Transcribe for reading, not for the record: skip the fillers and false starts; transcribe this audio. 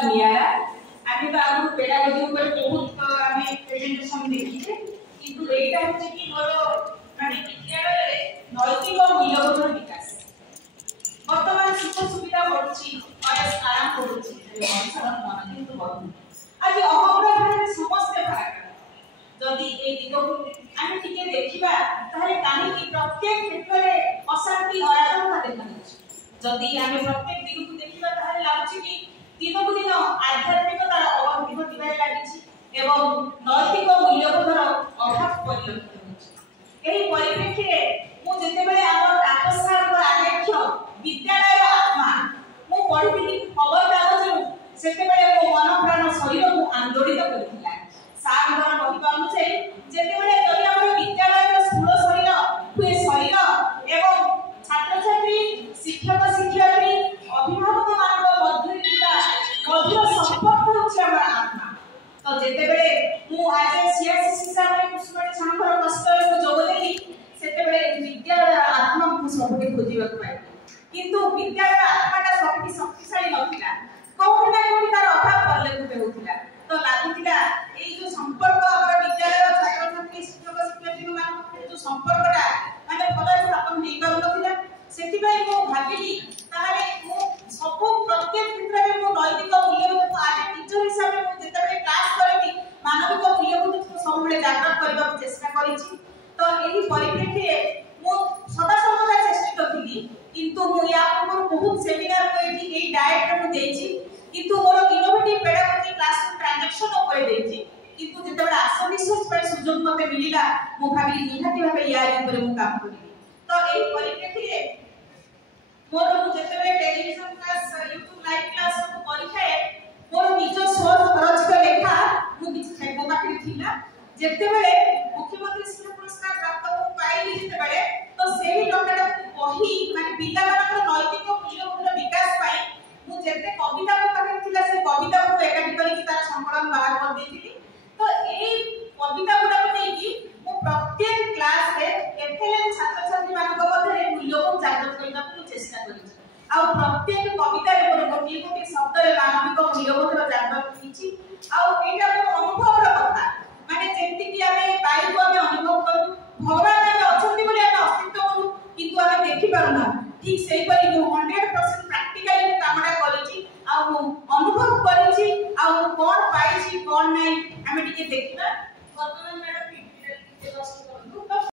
पूरा नियारा आमे तो आगु पेडागोजी ऊपर बहुत आमे प्रेजेंटेशन देखिछे किंतु एटा होचे कि मोर माने विद्यालय रे नैतिक मूल्यबोधर विकास वर्तमान शिक्षा सुविधा बढ़ुची अयस आराम करूची मनुष्यर मन किंतु बढ़ु आज अहंकार समस्त फरक जदि ए दिगो आमे टिके देखिबा ताहे काहे कि प्रत्येक क्षेत्र रे अशांति अराजकता देखा जाउची जदि आमे प्रत्येक दिगो को देखिबा ताहे लागुची कि दिनकु दिन आध्यात्मिकतार अभाव घटिबारे लागिची एवं नैतिक मूल्यबोधर अभाव परिलक्षित होची एही परिप्रेक्षी रे मु जेतेबेले हमर आकर्षण आलेख्य विद्यालय आत्मा मु पढिथिली खबर कागज सेतेबेले मो मन प्राण शरीर को आंदोलित करथिला सार मन कहिबा अनुसारे जेतेबेले जदि हमर विद्यालय स्थूल शरीर हुए शरीर एवं छात्र छात्री शिक्षक शिक्षयित्री अभिभावक मान मध्य किबा मधुर संपर्क होछि हमर आत्मा तो जेतेबेले मु आज सीआरसी सारे कुसुमटी छानकर कष्ट को जोग देली सेतेबेले विद्यालय आत्मा को सबके खोजिबा पाए किंतु विद्यालय आत्माटा सबकी शक्तिशाली नथिला कोन ना कोन तार अभाव परिलक्षित होतिला तो लागुतिला एई जो संपर्क हमर विद्यालय छात्र छात्री शिक्षक शिक्षयित्री मान जो संपर्कटा माने भलो स्थापन हेई पाउ नथिला सेति भाई मु भाबिली ताहाले मु सब प्रत्येक क्षेत्र रे मु नैतिक मूल्यबोध को आज टीचर हिसाब रे मु जेतेबे क्लास करबी मानविक मूल्यबोध को सबले जागृत करबा चेष्टा करिछि तो एही परिप्रेक्षी रे मु सदा सर्वदा चेष्टा करथिली किंतु मु या पूर्व बहुत सेमिनार करथि एई डायट रे मु देछि किंतु मोर इनोवेटिव पेडागोजी क्लासरूम ट्रांजैक्शन ऊपर देछि किंतु जेतेबेला आत्मविश्वास पर सुजोग मते मिलिला मु भाबिली निहाती भाबे यार ऊपर मु काम करिबी तो एही परिप्रेक्षी रे मोर मु जेतेबेले television class YouTube live class को परीक्षाए मोर निज सोच खरच के लेखा मु किछ खेबो बाकी थिला जेतेबेले मुख्यमंत्री शिक्षा पुरस्कार प्राप्त को पाइली जेतेबेले तो सेही टंकाटा कही माने पिला मानकर नैतिक मूल्यबोधर विकास पाई मु जेते कविता को पाखे थिला से कविता को एकाठी करी कि तार संकलन बाहर कर देथिली तो एई कविता गुडा को नेकी मु प्रत्येक क्लास रे एफएलएम छात्र छात्री मानक मध्य मूल्यबोध जागृत करबा को चेष्टा करिछि आ प्रत्येक कविता रे मोर गोटी गोटी शब्द रे मानविक मूल्यबोधर जागृत किछि आ एटा मोर अनुभव र कथा माने जेंति कि आमे बायु को आमे अनुभव करू भगवान आमे अछंती बोली आमे अस्तित्व करू किंतु आमे देखि पारु ना ठीक सेही परि मु 100% प्रैक्टिकली कामडा करिछि आ मु अनुभव करिछि आ मु कोन पाइछि कोन नै आमे टिके देखिबा वर्तमान मैडम